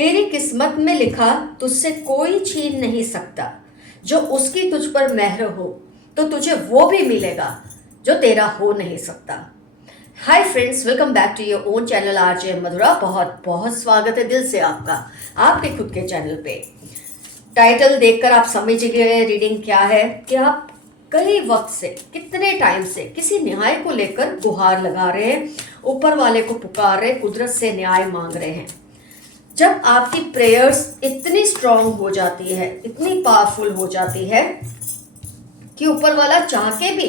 तेरी किस्मत में लिखा तुझसे कोई छीन नहीं सकता। जो उसकी तुझ पर मेहर हो तो तुझे वो भी मिलेगा जो तेरा हो नहीं सकता। Hi friends, welcome back to your own channel RJ Madhura. बहुत बहुत स्वागत है दिल से आपका आपके खुद के चैनल पे। टाइटल देखकर आप समझ गए रीडिंग क्या है कि आप कई वक्त से, कितने टाइम से किसी न्याय को लेकर गुहार लगा रहे हैं, ऊपर वाले को पुकार रहे, कुदरत से न्याय मांग रहे हैं। जब आपकी प्रेयर्स इतनी स्ट्रांग हो जाती है, इतनी पावरफुल हो जाती है कि ऊपर वाला चाह के भी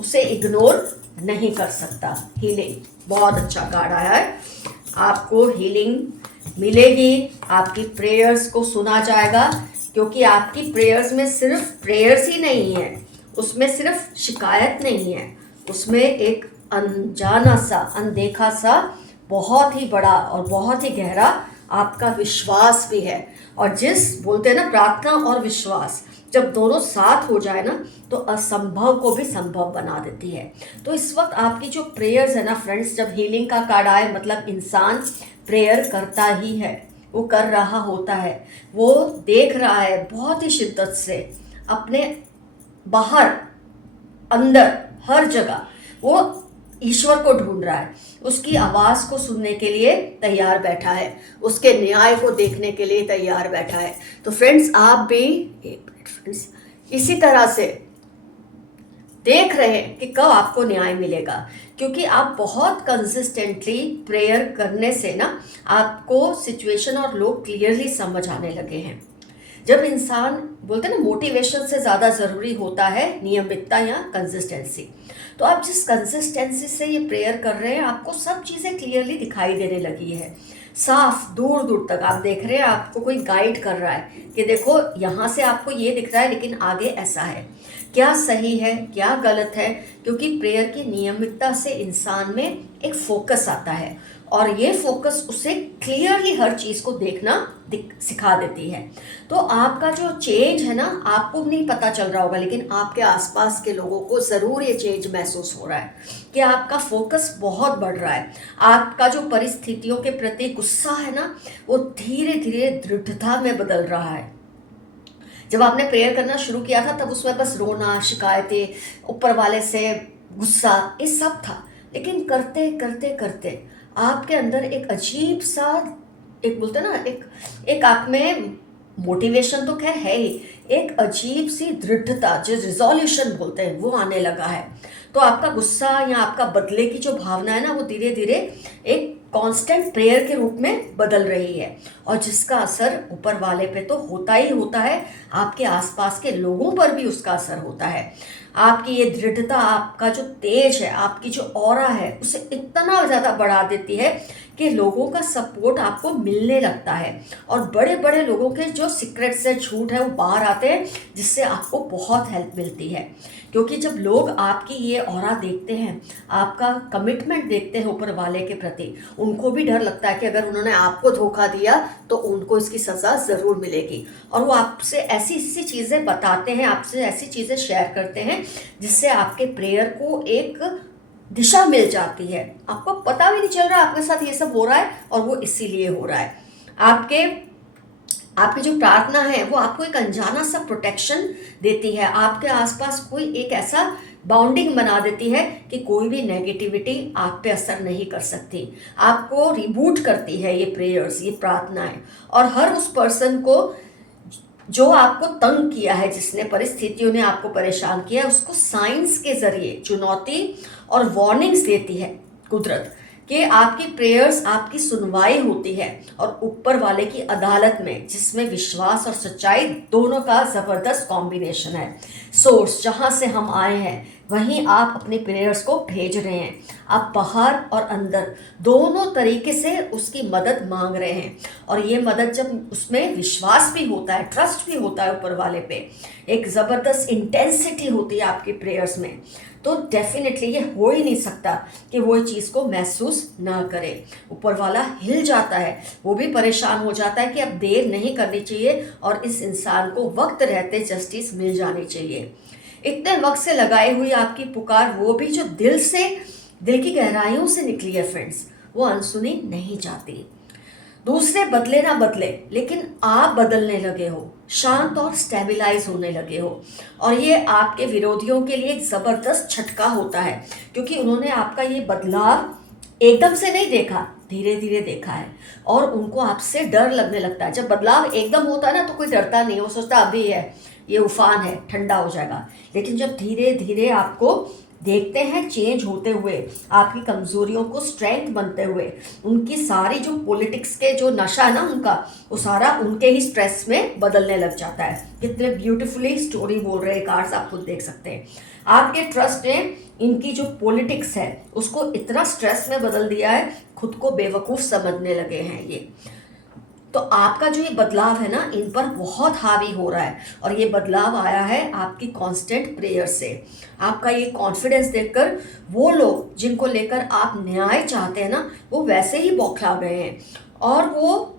उसे इग्नोर नहीं कर सकता। हीलिंग, बहुत अच्छा कार्ड आया है। आपको हीलिंग मिलेगी, आपकी प्रेयर्स को सुना जाएगा, क्योंकि आपकी प्रेयर्स में सिर्फ प्रेयर्स ही नहीं है, उसमें सिर्फ शिकायत नहीं है, उसमें एक अनजाना सा, अनदेखा सा, बहुत ही बड़ा और बहुत ही गहरा आपका विश्वास भी है। और जिस बोलते हैं ना, प्रार्थना और विश्वास जब दोनों साथ हो जाए ना तो असंभव को भी संभव बना देती है। तो इस वक्त आपकी जो प्रेयर्स है ना फ्रेंड्स, जब हीलिंग का कार्ड आए मतलब इंसान प्रेयर करता ही है, वो कर रहा होता है, वो देख रहा है बहुत ही शिद्दत से अपने बाहर अंदर हर जगह वो ईश्वर को ढूंढ रहा है, उसकी आवाज़ को सुनने के लिए तैयार बैठा है, उसके न्याय को देखने के लिए तैयार बैठा है। तो फ्रेंड्स, आप भी एक मिनट फ्रेंड्स, इसी तरह से देख रहे हैं कि कब आपको न्याय मिलेगा, क्योंकि आप बहुत कंसिस्टेंटली प्रेयर करने से ना आपको सिचुएशन और लोग क्लियरली समझ आने लगे हैं। जब इंसान बोलते हैं ना, मोटिवेशन से ज़्यादा ज़रूरी होता है नियमितता या कंसिस्टेंसी। तो आप जिस कंसिस्टेंसी से ये प्रेयर कर रहे हैं, आपको सब चीज़ें क्लियरली दिखाई देने लगी है, साफ दूर दूर तक आप देख रहे हैं। आपको कोई गाइड कर रहा है कि देखो यहाँ से आपको ये दिख रहा है, लेकिन आगे ऐसा है, क्या सही है क्या गलत है। क्योंकि प्रेयर की नियमितता से इंसान में एक फोकस आता है, और ये फोकस उसे क्लियरली हर चीज़ को देखना सिखा देती है। तो आपका जो चेंज है ना, आपको नहीं पता चल रहा होगा, लेकिन आपके आसपास के लोगों को ज़रूर ये चेंज महसूस हो रहा है कि आपका फोकस बहुत बढ़ रहा है। आपका जो परिस्थितियों के प्रति गुस्सा है ना, वो धीरे धीरे दृढ़ता में बदल रहा है। जब आपने प्रेयर करना शुरू किया था तब उसमें बस रोना, शिकायतें, ऊपर वाले से गुस्सा, ये सब था। लेकिन करते करते करते आपके अंदर एक अजीब सा, एक बोलते ना, एक आप में मोटिवेशन तो खैर है ही, एक अजीब सी दृढ़ता, जो रिजोल्यूशन बोलते हैं, वो आने लगा है। तो आपका गुस्सा या आपका बदले की जो भावना है ना, वो धीरे धीरे एक कांस्टेंट प्रेयर के रूप में बदल रही है, और जिसका असर ऊपर वाले पे तो होता ही होता है, आपके आसपास के लोगों पर भी उसका असर होता है। आपकी ये दृढ़ता, आपका जो तेज है, आपकी जो ऑरा है, उसे इतना ज़्यादा बढ़ा देती है कि लोगों का सपोर्ट आपको मिलने लगता है, और बड़े बड़े लोगों के जो सीक्रेट्स है, झूठ है, वो बाहर आते हैं, जिससे आपको बहुत हेल्प मिलती है। क्योंकि जब लोग आपकी ये ऑरा देखते हैं, आपका कमिटमेंट देखते हैं ऊपर वाले के प्रति, उनको भी डर लगता है कि अगर उन्होंने आपको धोखा दिया तो उनको इसकी सज़ा ज़रूर मिलेगी। और वो आपसे ऐसी ऐसी चीज़ें बताते हैं, आपसे ऐसी चीज़ें शेयर करते हैं, जिससे आपके प्रेयर को एक दिशा मिल जाती है। आपको पता भी नहीं चल रहा आपके साथ ये सब हो रहा है, और वो इसीलिए हो रहा है। आपकी जो प्रार्थना है वो आपको एक अनजाना सा प्रोटेक्शन देती है, आपके आसपास कोई एक ऐसा बाउंडिंग बना देती है कि कोई भी नेगेटिविटी आप पे असर नहीं कर सकती। आपको रिबूट करती है ये प्रेयर्स, ये प्रार्थनाएं। और हर उस पर्सन को जो आपको तंग किया है, जिसने परिस्थितियों ने आपको परेशान किया है, उसको साइंस के जरिए चुनौती और वार्निंग्स देती है कुदरत, कि आपकी प्रेयर्स, आपकी सुनवाई होती है, और ऊपर वाले की अदालत में, जिसमें विश्वास और सच्चाई दोनों का ज़बरदस्त कॉम्बिनेशन है। सोर्स जहाँ से हम आए हैं वहीं आप अपने प्रेयर्स को भेज रहे हैं। आप बाहर और अंदर दोनों तरीके से उसकी मदद मांग रहे हैं, और ये मदद जब उसमें विश्वास भी होता है, ट्रस्ट भी होता है ऊपर वाले पे, एक ज़बरदस्त इंटेंसिटी होती है आपकी प्रेयर्स में, तो डेफिनेटली ये हो ही नहीं सकता कि वो चीज़ को महसूस ना करे। ऊपर वाला हिल जाता है, वो भी परेशान हो जाता है कि अब देर नहीं करनी चाहिए, और इस इंसान को वक्त रहते जस्टिस मिल जानी चाहिए। इतने वक्त से लगाई हुई आपकी पुकार, वो भी जो दिल से, दिल की गहराइयों से निकली है फ्रेंड्स, वो अनसुनी नहीं जाती। दूसरे बदले ना बदले, लेकिन आप बदलने लगे हो, शांत और स्टेबलाइज होने लगे हो। और ये आपके विरोधियों के लिए एक ज़बरदस्त झटका होता है, क्योंकि उन्होंने आपका ये बदलाव एकदम से नहीं देखा, धीरे धीरे देखा है। और उनको आपसे डर लगने लगता है। जब बदलाव एकदम होता है ना, तो कोई डरता नहीं, वो सोचता अभी है, ये उफान है, ठंडा हो जाएगा। लेकिन जब धीरे धीरे आपको देखते हैं चेंज होते हुए, आपकी कमजोरियों को स्ट्रेंथ बनते हुए, उनकी सारी जो पॉलिटिक्स के जो नशा है ना उनका, वो सारा उनके ही स्ट्रेस में बदलने लग जाता है। कितने ब्यूटीफुली स्टोरी बोल रहे हैं कार्ड्स, आप खुद देख सकते हैं। आपके ट्रस्ट ने इनकी जो पॉलिटिक्स है उसको इतना स्ट्रेस में बदल दिया है, खुद को बेवकूफ़ समझने लगे हैं ये। तो आपका जो ये बदलाव है ना, इन पर बहुत हावी हो रहा है। और ये बदलाव आया है आपकी कांस्टेंट प्रेयर से। आपका ये कॉन्फिडेंस देखकर वो लोग जिनको लेकर आप न्याय चाहते हैं ना, वो वैसे ही बौखला गए हैं। और वो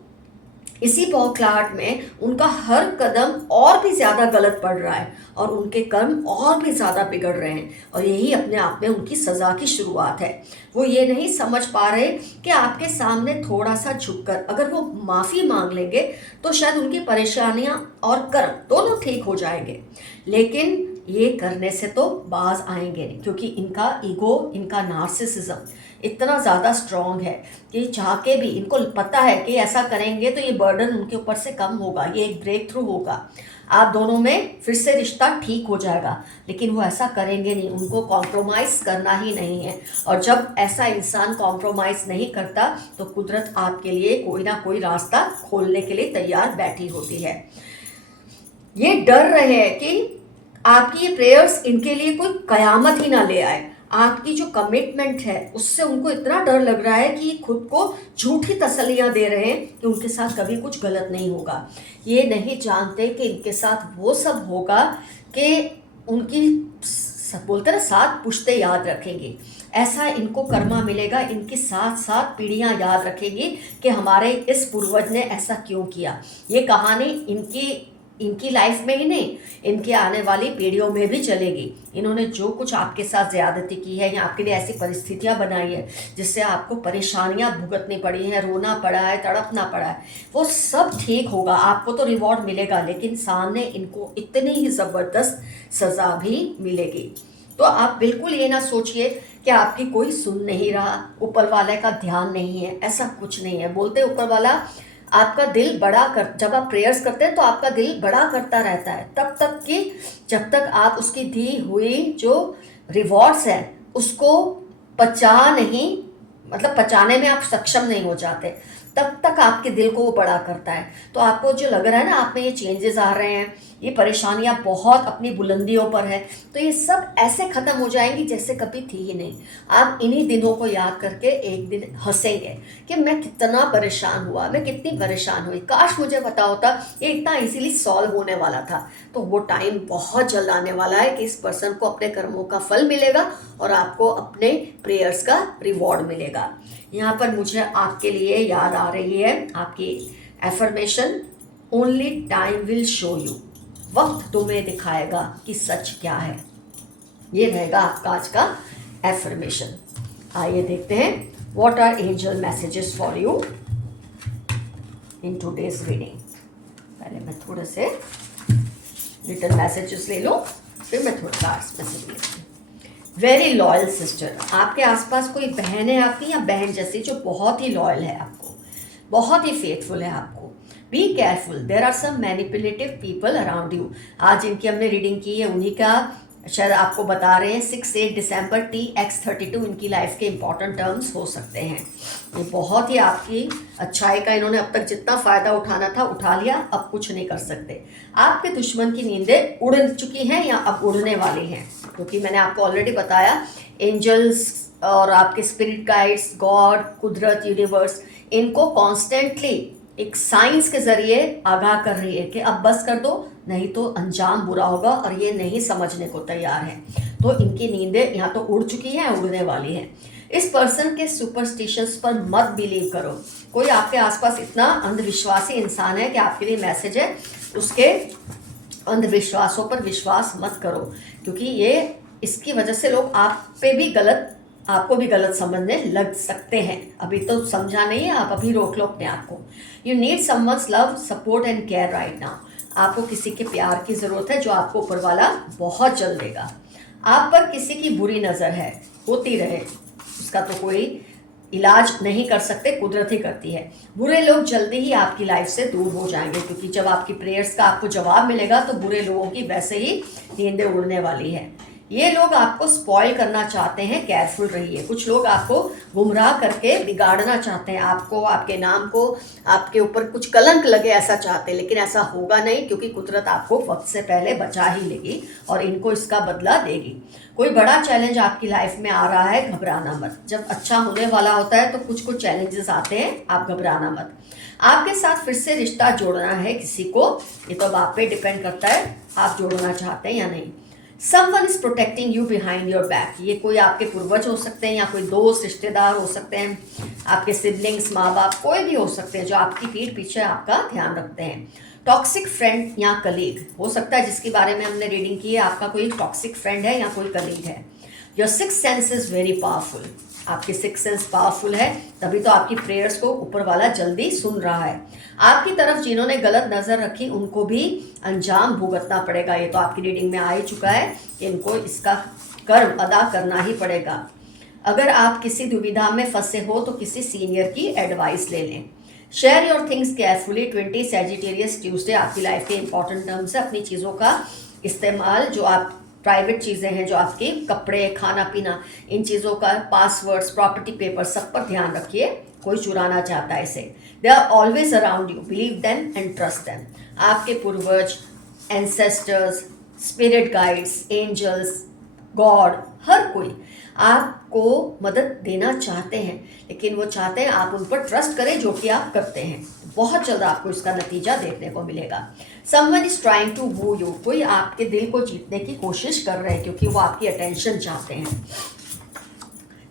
इसी बौखलाहट में उनका हर कदम और भी ज़्यादा गलत पड़ रहा है, और उनके कर्म और भी ज़्यादा बिगड़ रहे हैं। और यही अपने आप में उनकी सज़ा की शुरुआत है। वो ये नहीं समझ पा रहे कि आपके सामने थोड़ा सा झुककर अगर वो माफ़ी मांग लेंगे, तो शायद उनकी परेशानियां और कर्म दोनों ठीक हो जाएंगे। लेकिन ये करने से तो बाज आएंगे नहीं, क्योंकि इनका ईगो, इनका नार्सिसिज्म इतना ज़्यादा स्ट्रॉन्ग है कि चाह के भी इनको पता है कि ऐसा करेंगे तो ये बर्डन उनके ऊपर से कम होगा, ये एक ब्रेक थ्रू होगा, आप दोनों में फिर से रिश्ता ठीक हो जाएगा। लेकिन वो ऐसा करेंगे नहीं, उनको कॉम्प्रोमाइज़ करना ही नहीं है। और जब ऐसा इंसान कॉम्प्रोमाइज़ नहीं करता, तो कुदरत आपके लिए कोई ना कोई रास्ता खोलने के लिए तैयार बैठी होती है। ये डर रहे हैं कि आपकी ये प्रेयर्स इनके लिए कोई कयामत ही ना ले आए। आपकी जो कमिटमेंट है उससे उनको इतना डर लग रहा है कि खुद को झूठी तसल्लियां दे रहे हैं कि उनके साथ कभी कुछ गलत नहीं होगा। ये नहीं जानते कि इनके साथ वो सब होगा कि उनकी बोलते ना 7 पुश्तें याद रखेंगी। ऐसा इनको कर्मा मिलेगा, इनकी 7 पीढ़ियां याद रखेंगी कि हमारे इस पूर्वज ने ऐसा क्यों किया। ये कहानी इनकी लाइफ में ही नहीं, इनके आने वाली पीढ़ियों में भी चलेगी। इन्होंने जो कुछ आपके साथ ज़्यादती की है, या आपके लिए ऐसी परिस्थितियां बनाई है जिससे आपको परेशानियां भुगतनी पड़ी हैं, रोना पड़ा है, तड़पना पड़ा है, वो सब ठीक होगा। आपको तो रिवॉर्ड मिलेगा, लेकिन सामने इनको इतनी ही ज़बरदस्त सज़ा भी मिलेगी। तो आप बिल्कुल ये ना सोचिए कि आपकी कोई सुन नहीं रहा, ऊपर वाले का ध्यान नहीं है, ऐसा कुछ नहीं है। बोलते ऊपर वाला आपका दिल बड़ा कर, जब आप प्रेयर्स करते हैं तो आपका दिल बड़ा करता रहता है, तब तक कि जब तक आप उसकी दी हुई जो रिवॉर्ड्स हैं उसको पचाने में आप सक्षम नहीं हो जाते, तब तक आपके दिल को वो बड़ा करता है। तो आपको जो लग रहा है ना, आप में ये चेंजेस आ रहे हैं, ये परेशानियां बहुत अपनी बुलंदियों पर है, तो ये सब ऐसे ख़त्म हो जाएंगी जैसे कभी थी ही नहीं। आप इन्हीं दिनों को याद करके एक दिन हंसेंगे कि मैं कितना परेशान हुआ, मैं कितनी परेशान हुई, काश मुझे पता होता ये इतना इजीली सॉल्व होने वाला था। तो वो टाइम बहुत जल्द आने वाला है कि इस पर्सन को अपने कर्मों का फल मिलेगा और आपको अपने प्रेयर्स का रिवॉर्ड मिलेगा। यहाँ पर मुझे आपके लिए याद आ रही है आपकी affirmation, only time will show you. वक्त तुम्हें दिखाएगा कि सच क्या है। ये रहेगा आपका आज का एफर्मेशन। आइए देखते हैं what are angel messages for you in today's reading. पहले मैं थोड़े से रिटर्न मैसेजेस ले लूँ, फिर मैं थोड़ा कार्ड्स मैसेज लेती हूँ। वेरी लॉयल सिस्टर, आपके आसपास कोई बहन है आपकी या बहन जैसी जो बहुत ही लॉयल है आपको, बहुत ही फेथफुल है आपको। Be careful, there are some manipulative people around you. आज इनकी हमने रीडिंग की है, उन्हीं का शायद आपको बता रहे हैं। 6-8 दिसंबर TX32 इनकी लाइफ के इंपॉर्टेंट टर्म्स हो सकते हैं। ये बहुत ही आपकी अच्छाई का इन्होंने अब तक जितना फ़ायदा उठाना था उठा लिया, अब कुछ नहीं कर सकते। आपके दुश्मन की नींदें उड़ चुकी हैं या अब उड़ने वाली हैं, क्योंकि मैंने आपको ऑलरेडी बताया एंजल्स और आपके स्पिरिट गाइड्स, गॉड, कुदरत, यूनिवर्स इनको कॉन्स्टेंटली एक साइंस के ज़रिए आगाह कर रही है कि अब बस कर दो, नहीं तो अंजाम बुरा होगा, और ये नहीं समझने को तैयार है। तो इनकी नींदें यहाँ तो उड़ चुकी हैं, उड़ने वाली हैं। इस पर्सन के सुपरस्टिशंस पर मत बिलीव करो। कोई आपके आसपास इतना अंधविश्वासी इंसान है कि आपके लिए मैसेज है, उसके अंधविश्वासों पर विश्वास मत करो, क्योंकि ये इसकी वजह से लोग आप पे भी गलत आपको भी गलत समझने लग सकते हैं। अभी तो समझा नहीं है, आप अभी रोक लो अपने आप को। You need someone's love, support and care right now. आपको किसी के प्यार की ज़रूरत है जो आपको ऊपर वाला बहुत जल्द देगा। आप पर किसी की बुरी नज़र है, होती रहे, उसका तो कोई इलाज नहीं कर सकते, कुदरत ही करती है। बुरे लोग जल्दी ही आपकी लाइफ से दूर हो जाएंगे, क्योंकि जब आपकी प्रेयर्स का आपको जवाब मिलेगा तो बुरे लोगों की वैसे ही नींदें उड़ने वाली है। ये लोग आपको स्पॉइल करना चाहते हैं, केयरफुल रहिए। कुछ लोग आपको गुमराह करके बिगाड़ना चाहते हैं, आपको, आपके नाम को, आपके ऊपर कुछ कलंक लगे ऐसा चाहते हैं, लेकिन ऐसा होगा नहीं, क्योंकि कुदरत आपको वक्त से पहले बचा ही लेगी और इनको इसका बदला देगी। कोई बड़ा चैलेंज आपकी लाइफ में आ रहा है, घबराना मत। जब अच्छा होने वाला होता है तो कुछ कुछ चैलेंजेस आते हैं, आप घबराना मत। आपके साथ फिर से रिश्ता जोड़ना है किसी को, ये तो अब आप पे डिपेंड करता है आप जोड़ना चाहते हैं या नहीं। Someone is protecting you behind your back. ये कोई आपके पूर्वज हो सकते हैं या कोई दोस्त, रिश्तेदार हो सकते हैं, आपके सिबलिंग्स, माँ बाप, कोई भी हो सकते हैं जो आपकी पीठ पीछे आपका ध्यान रखते हैं। टॉक्सिक फ्रेंड या कलीग हो सकता है, जिसके बारे में हमने रीडिंग की है, आपका कोई टॉक्सिक फ्रेंड है या कोई कलीग है। Your six sense is very powerful. आपकी सिक्स सेंस पावरफुल है, तभी तो आपकी प्रेयर्स को ऊपर वाला जल्दी सुन रहा है। आपकी तरफ जिन्होंने गलत नज़र रखी उनको भी अंजाम भुगतना पड़ेगा। ये तो आपकी रीडिंग में आ ही चुका है कि इनको इसका कर्म अदा करना ही पड़ेगा। अगर आप किसी दुविधा में फंसे हो तो किसी सीनियर की एडवाइस ले लें। Share your things carefully. 20 Sagittarius Tuesday आपकी लाइफ के इंपॉर्टेंट टर्म्स है। अपनी चीज़ों का इस्तेमाल, जो आप प्राइवेट चीज़ें हैं, जो आपके कपड़े, खाना पीना, इन चीज़ों का पासवर्ड्स, प्रॉपर्टी पेपर, सब पर ध्यान रखिए, कोई चुराना चाहता है इसे। They are always around you, believe them and trust them. आपके पूर्वज, ancestors, spirit guides, angels, god, हर कोई आपको मदद देना चाहते हैं, लेकिन वो चाहते हैं आप उन पर ट्रस्ट करें, जो कि आप करते हैं। बहुत जल्द आपको इसका नतीजा देखने को मिलेगा। Someone is trying to woo you. कोई आपके दिल को जीतने की कोशिश कर रहे हैं, क्योंकि वो आपकी अटेंशन चाहते हैं।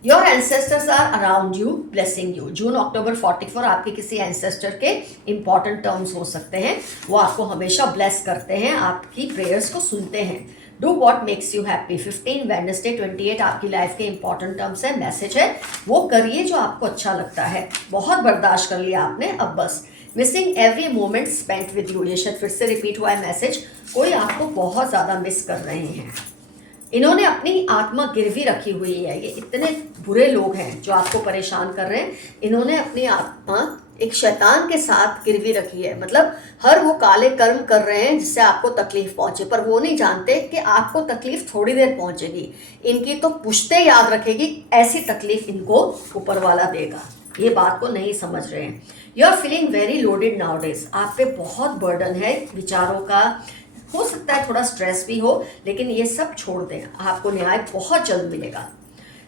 Your ancestors are around you blessing you. जून अक्टूबर 44 आपके किसी एंसेस्टर के इंपॉर्टेंट टर्म्स हो सकते हैं, वो आपको हमेशा ब्लेस करते हैं, आपकी प्रेयर्स को सुनते हैं। Do what makes you happy. 15 Wednesday 28 आपकी लाइफ के इंपॉर्टेंट टर्म्स है, मैसेज है, वो करिए जो आपको अच्छा लगता है। बहुत बर्दाश्त कर लिया आपने, अब बस। Missing every moment spent with you. ये शायद फिर से रिपीट हुआ है मैसेज, कोई आपको बहुत ज़्यादा मिस कर रहे हैं। इन्होंने अपनी आत्मा गिरवी रखी हुई है। ये इतने बुरे लोग हैं जो आपको परेशान कर रहे हैं, इन्होंने अपनी आत्मा एक शैतान के साथ गिरवी रखी है। मतलब हर वो काले कर्म कर रहे हैं जिससे आपको तकलीफ पहुंचे, पर वो नहीं जानते कि आपको तकलीफ थोड़ी देर पहुंचेगी, इनकी तो पुश्ते याद रखेगी, ऐसी तकलीफ इनको ऊपर वाला देगा। ये बात को नहीं समझ रहे हैं। You are feeling very loaded nowadays. आप पे बहुत बर्डन है विचारों का, हो सकता है थोड़ा स्ट्रेस भी हो, लेकिन ये सब छोड़ दें, आपको न्याय बहुत जल्द मिलेगा।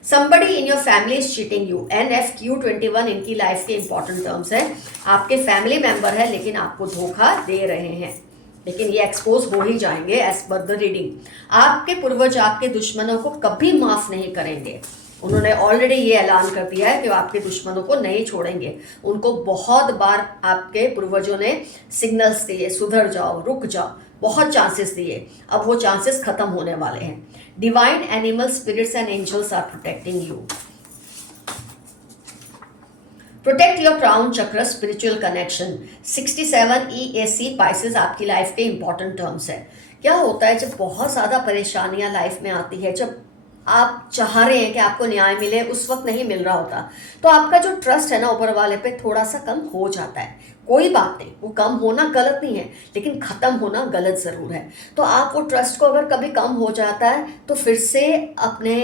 Somebody in your family is cheating you. NFQ21 इनकी लाइफ के इंपॉर्टेंट टर्म्स है। आपके फैमिली मेंबर है लेकिन आपको धोखा दे रहे हैं, लेकिन ये एक्सपोज हो ही जाएंगे एज पर द रीडिंग। आपके पूर्वज आपके दुश्मनों को कभी माफ नहीं करेंगे। उन्होंने ऑलरेडी ये ऐलान कर दिया है कि वो आपके दुश्मनों को नहीं छोड़ेंगे। उनको बहुत बार आपके पूर्वजों ने सिग्नल्स दिए, सुधर जाओ, रुक जाओ, बहुत चांसेस दिए, अब वो चांसेस खत्म होने वाले हैं। Divine animal spirits and angels are protecting you. Protect your crown chakra, spiritual connection. 67 EAC Pisces आपकी लाइफ के इंपॉर्टेंट टर्म्स है। क्या होता है जब बहुत ज़्यादा परेशानियां लाइफ में आती है, जब आप चाह रहे हैं कि आपको न्याय मिले, उस वक्त नहीं मिल रहा होता, तो आपका जो ट्रस्ट है ना ऊपर वाले पे थोड़ा सा कम हो जाता है। कोई बात नहीं, वो कम होना गलत नहीं है, लेकिन ख़त्म होना गलत ज़रूर है। तो आप वो ट्रस्ट को अगर कभी कम हो जाता है तो फिर से अपने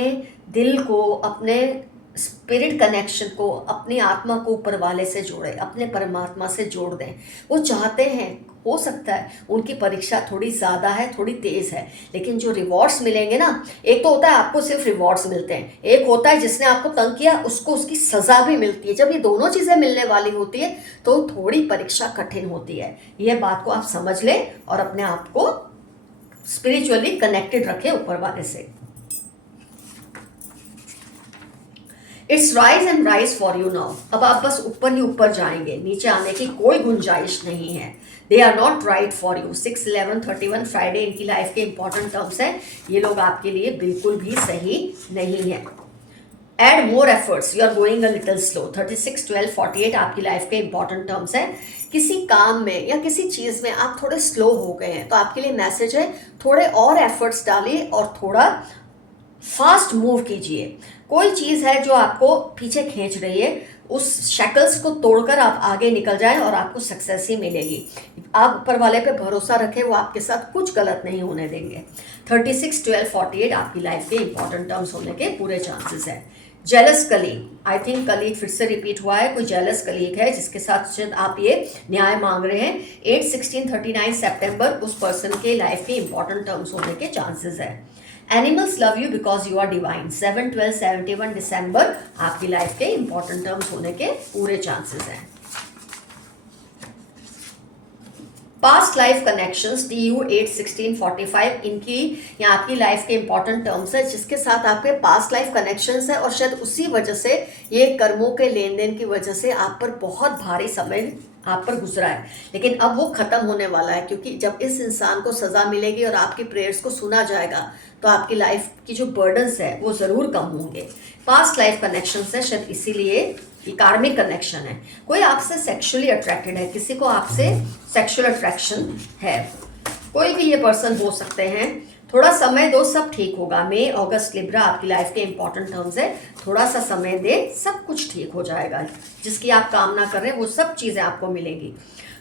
दिल को, अपने स्पिरिट कनेक्शन को, अपनी आत्मा को ऊपर वाले से जोड़ें, अपने परमात्मा से जोड़ दें। वो चाहते हैं, हो सकता है उनकी परीक्षा थोड़ी ज़्यादा है, थोड़ी तेज़ है, लेकिन जो रिवॉर्ड्स मिलेंगे ना, एक तो होता है आपको सिर्फ रिवॉर्ड्स मिलते हैं, एक होता है जिसने आपको तंग किया उसको उसकी सज़ा भी मिलती है। जब ये दोनों चीज़ें मिलने वाली होती है तो थोड़ी परीक्षा कठिन होती है। ये बात को आप समझ लें और अपने आप को स्पिरिचुअली कनेक्टेड रखें ऊपर वाले से। It's rise and rise for you now. अब आप बस ऊपर ही ऊपर जाएंगे, नीचे आने की कोई गुंजाइश नहीं है। They are not right for you. 6/11/31 Friday इनकी लाइफ के इंपॉर्टेंट टर्म्स हैं। ये लोग आपके लिए बिल्कुल भी सही नहीं है। Add more efforts, you are going a little slow. 36, 12, 48 आपकी लाइफ के इंपॉर्टेंट टर्म्स हैं। किसी काम में या किसी चीज़ में आप थोड़े स्लो हो गए हैं, तो आपके लिए मैसेज है थोड़े और एफर्ट्स डालिए और थोड़ा फास्ट मूव कीजिए। कोई चीज़ है जो आपको पीछे खींच रही है, उस शैकल्स को तोड़कर आप आगे निकल जाएं और आपको सक्सेस ही मिलेगी। आप ऊपर वाले पे भरोसा रखें, वो आपके साथ कुछ गलत नहीं होने देंगे। 36, 12, 48 आपकी लाइफ के इंपॉर्टेंट टर्म्स होने के पूरे चांसेस हैं। Jealous colleague, I think colleague फिर से रिपीट हुआ है, कोई जेलस कलीग है जिसके साथ शायद आप ये न्याय मांग रहे हैं। 8, 16, 39 सितंबर उस पर्सन के लाइफ के इंपॉर्टेंट टर्म्स होने के चांसेस है। Animals love you because you are divine, 7, 12, 71 दिसंबर आपकी लाइफ के इंपॉर्टेंट टर्म्स होने के पूरे चांसेस हैं। पास्ट लाइफ कनेक्शंस, TU 8, 16, 45 इनकी या आपकी लाइफ के इंपॉर्टेंट टर्म्स है जिसके साथ आपके पास्ट लाइफ कनेक्शंस है, और शायद उसी वजह से ये कर्मों के लेन देन की वजह से आप पर बहुत भारी समय आप पर गुजरा है, लेकिन अब वो खत्म होने वाला है, क्योंकि जब इस इंसान को सज़ा मिलेगी और आपकी प्रेयर्स को सुना जाएगा तो आपकी लाइफ की जो बर्डन्स है वो ज़रूर कम होंगे। पास्ट लाइफ कनेक्शंस है, शायद इसीलिए ये कार्मिक कनेक्शन है। कोई आपसे सेक्सुअली अट्रैक्टेड है, किसी को आपसे सेक्सुअल अट्रैक्शन है, कोई भी ये पर्सन हो सकते हैं। थोड़ा समय दो, सब ठीक होगा। मई, अगस्त, लिब्रा आपकी लाइफ के इंपॉर्टेंट टर्म्स है। थोड़ा सा समय दे, सब कुछ ठीक हो जाएगा। जिसकी आप कामना कर रहे हैं वो सब चीज़ें आपको मिलेंगी।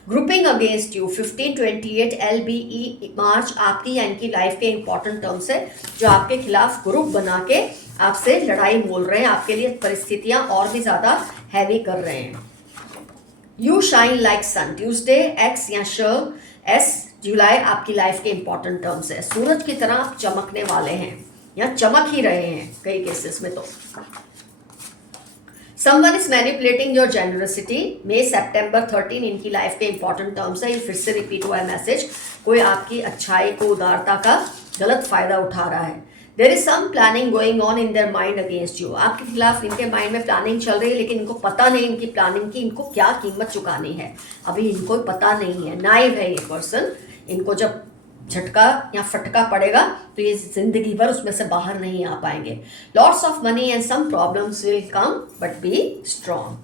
ग्रुपिंग अगेंस्ट यू, 15, 28, LBE, मार्च आपकी या इनकी लाइफ के इंपॉर्टेंट टर्म्स है जो आपके खिलाफ ग्रुप बना के आपसे लड़ाई मोल रहे हैं, आपके लिए परिस्थितियां और भी ज़्यादा हैवी कर रहे हैं। You shine like sun, Tuesday, X या S, जुलाई आपकी लाइफ के इंपॉर्टेंट टर्म्स है। सूरज की तरह आप चमकने वाले हैं या चमक ही रहे हैं कई केसेस में। तो someone is manipulating your generosity, मई, सितंबर 13 इनकी लाइफ के इंपॉर्टेंट टर्म्स है। ये फिर से रिपीट हुआ है मैसेज, कोई आपकी अच्छाई को, उदारता का गलत फायदा उठा रहा है। There is some planning going on in their mind against you, आपके खिलाफ इनके माइंड में प्लानिंग चल रही है, लेकिन इनको पता नहीं इनकी प्लानिंग की इनको क्या कीमत चुकानी है, अभी इनको पता नहीं है। नाइव है ये पर्सन, इनको जब झटका या फटका पड़ेगा तो ये जिंदगी भर उसमें से बाहर नहीं आ पाएंगे। Lots of money and some problems will come but be strong,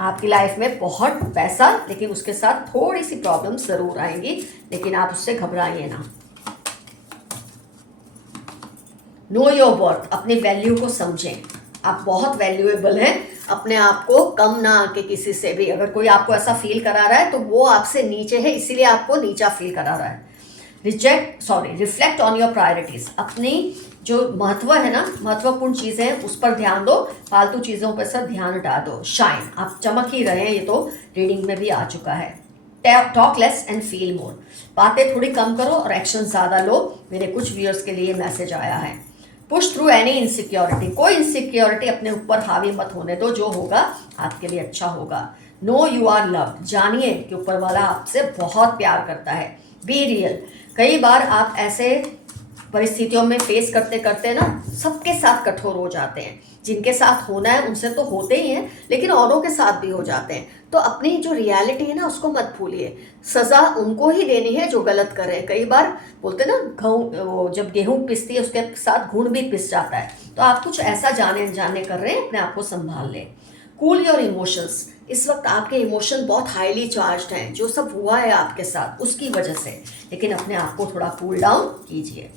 आपकी लाइफ में बहुत पैसा, लेकिन उसके साथ थोड़ी सी प्रॉब्लम्स जरूर आएंगी, लेकिन आप उससे घबराइए ना। नो योर वर्थ, अपनी वैल्यू को समझें, आप बहुत वैल्यूएबल हैं, अपने आप को कम ना आके किसी से भी। अगर कोई आपको ऐसा फील करा रहा है तो वो आपसे नीचे है, इसीलिए आपको नीचा फील करा रहा है। रिफ्लेक्ट ऑन योर प्रायोरिटीज, अपनी जो महत्व है ना, महत्वपूर्ण चीज़ें हैं उस पर ध्यान दो, फालतू चीज़ों पर सब ध्यान हटा दो। शाइन, आप चमक ही रहे हैं, ये तो रीडिंग में भी आ चुका है। Talk less and feel more, बातें थोड़ी कम करो और एक्शन ज़्यादा लो। मेरे कुछ व्यूअर्स के लिए मैसेज आया है। पुश थ्रू एनी इनसिक्योरिटी, कोई इनसिक्योरिटी अपने ऊपर हावी मत होने दो, जो होगा आपके लिए अच्छा होगा। नो यू आर लव्ड, जानिए कि ऊपर वाला आपसे बहुत प्यार करता है। बी रियल, कई बार आप ऐसे परिस्थितियों में फेस करते करते ना सबके साथ कठोर हो जाते हैं, जिनके साथ होना है उनसे तो होते ही हैं, लेकिन औरों के साथ भी हो जाते हैं। तो अपनी जो रियलिटी है ना उसको मत भूलिए, सज़ा उनको ही देनी है जो गलत कर रहे हैं। कई बार बोलते ना जब गेहूं पिसती है उसके साथ घुन भी पिस जाता है, तो आप कुछ ऐसा जाने अनजाने कर रहे हैं, अपने आप को संभाल लें। कूल योर इमोशंस, इस वक्त आपके इमोशन बहुत हाईली चार्ज्ड हैं, जो सब हुआ है आपके साथ उसकी वजह से, लेकिन अपने आप को थोड़ा कूल डाउन कीजिए।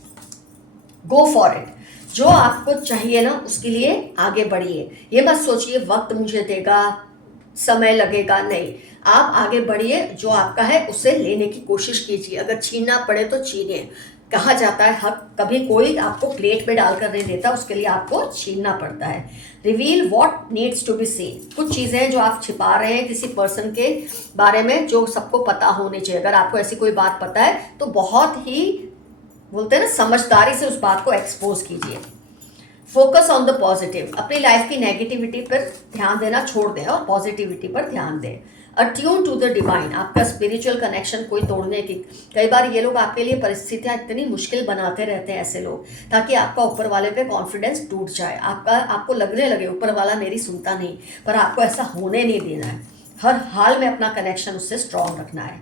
गो फॉर इट, जो आपको चाहिए ना उसके लिए आगे बढ़िए। ये मत सोचिए वक्त मुझे देगा, समय लगेगा, नहीं, आप आगे बढ़िए, जो आपका है उसे लेने की कोशिश कीजिए। अगर छीनना पड़े तो छीनिए, कहा जाता है हक कभी कोई आपको प्लेट में डालकर नहीं देता, उसके लिए आपको छीनना पड़ता है। Reveal what needs to be seen, कुछ चीज़ें जो आप छिपा रहे हैं किसी पर्सन के बारे में जो सबको पता होनी चाहिए। अगर आपको ऐसी कोई बात पता है तो बहुत ही बोलते हैं ना समझदारी से उस बात को एक्सपोज कीजिए। फोकस ऑन द पॉजिटिव, अपनी लाइफ की नेगेटिविटी पर ध्यान देना छोड़ दें और पॉजिटिविटी पर ध्यान दें। अट्यून टू द डिवाइन, आपका स्पिरिचुअल कनेक्शन कोई तोड़ने की, कई बार ये लोग आपके लिए परिस्थितियाँ इतनी मुश्किल बनाते रहते हैं ऐसे लोग, ताकि आपका ऊपर वाले पे कॉन्फिडेंस टूट जाए, आपको लगने लगे ऊपर वाला मेरी सुनता नहीं, पर आपको ऐसा होने नहीं देना है। हर हाल में अपना कनेक्शन उससे स्ट्रॉन्ग रखना है।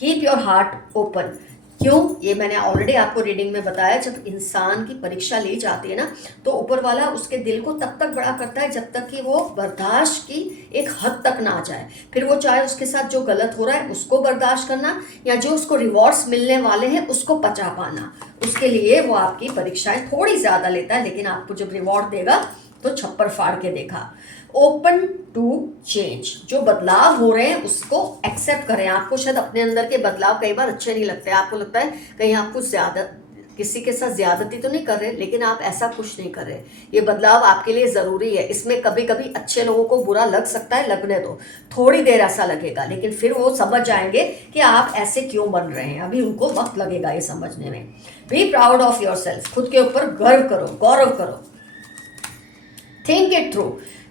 कीप योर हार्ट ओपन, क्यों, ये मैंने ऑलरेडी आपको रीडिंग में बताया। जब इंसान की परीक्षा ली जाती है ना, तो ऊपर वाला उसके दिल को तब तक बड़ा करता है जब तक कि वो बर्दाश्त की एक हद तक ना आ जाए। फिर वो चाहे उसके साथ जो गलत हो रहा है उसको बर्दाश्त करना, या जो उसको रिवॉर्ड्स मिलने वाले हैं उसको पचा पाना, उसके लिए वो आपकी परीक्षाएं थोड़ी ज़्यादा लेता है, लेकिन आपको जब रिवॉर्ड देगा तो छप्पर फाड़ के देखा। ओपन टू चेंज, जो बदलाव हो रहे हैं उसको एक्सेप्ट करें। आपको शायद अपने अंदर के बदलाव कई बार अच्छे नहीं लगते, आपको लगता है कहीं आप कुछ ज़्यादा किसी के साथ ज्यादती तो नहीं कर रहे, लेकिन आप ऐसा कुछ नहीं कर रहे। ये बदलाव आपके लिए ज़रूरी है। इसमें कभी कभी अच्छे लोगों को बुरा लग सकता है, लगने दो, थोड़ी देर ऐसा लगेगा, लेकिन फिर वो समझ जाएंगे कि आप ऐसे क्यों बन रहे हैं। अभी उनको वक्त लगेगा ये समझने में। Be proud of your self, खुद के ऊपर गर्व करो, गौरव करो। थिंक इट थ्रू,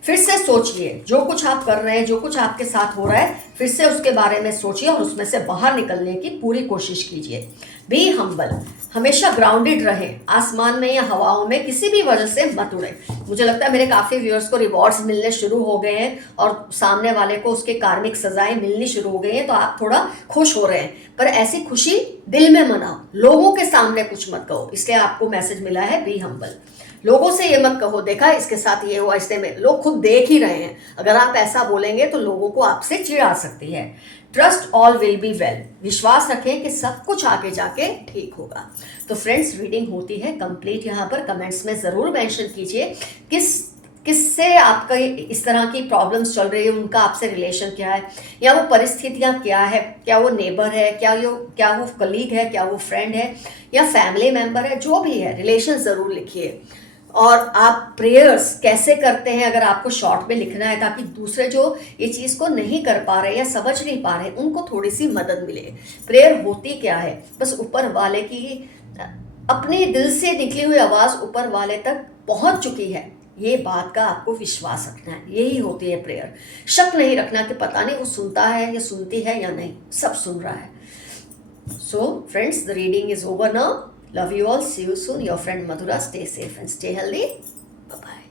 फिर से सोचिए जो कुछ आप कर रहे हैं, जो कुछ आपके साथ हो रहा है, फिर से उसके बारे में सोचिए और उसमें से बाहर निकलने की पूरी कोशिश कीजिए। बी हम्बल, हमेशा ग्राउंडेड रहें, आसमान में या हवाओं में किसी भी वजह से मत उड़े। मुझे लगता है मेरे काफ़ी व्यूअर्स को रिवॉर्ड्स मिलने शुरू हो गए हैं और सामने वाले को उसके कार्मिक सजाएं मिलनी शुरू हो गई हैं, तो आप थोड़ा खुश हो रहे हैं, पर ऐसी खुशी दिल में मनाओ, लोगों के सामने कुछ मत कहो। इसलिए आपको मैसेज मिला है बी हम्बल। लोगों से ये मत कहो देखा इसके साथ ये हुआ, इससे में लोग खुद देख ही रहे हैं। अगर आप ऐसा बोलेंगे तो लोगों को आपसे चिढ़ आ सकती है। Trust all will be well, विश्वास रखें कि सब कुछ आगे जाके ठीक होगा। तो फ्रेंड्स, रीडिंग होती है कंप्लीट। यहाँ पर कमेंट्स में ज़रूर मेंशन कीजिए किससे आपका इस तरह की प्रॉब्लम्स चल रही है, उनका आपसे रिलेशन क्या है, या वो परिस्थितियाँ क्या है, क्या वो नेबर है, क्या वो कलीग है, क्या वो फ्रेंड है, या फैमिली मेम्बर है, जो भी है रिलेशन ज़रूर लिखिए। और आप प्रेयर्स कैसे करते हैं अगर आपको शॉर्ट में लिखना है, ताकि दूसरे जो ये चीज़ को नहीं कर पा रहे या समझ नहीं पा रहे उनको थोड़ी सी मदद मिले। प्रेयर होती क्या है, बस ऊपर वाले की अपने दिल से निकली हुई आवाज़ ऊपर वाले तक पहुंच चुकी है, ये बात का आपको विश्वास रखना है। यही होती है प्रेयर। शक नहीं रखना कि पता नहीं वो सुनता है या सुनती है या नहीं, सब सुन रहा है। So friends, the reading is over now. Love you all. See you soon. Your friend Madhura. Stay safe and stay healthy. Bye bye.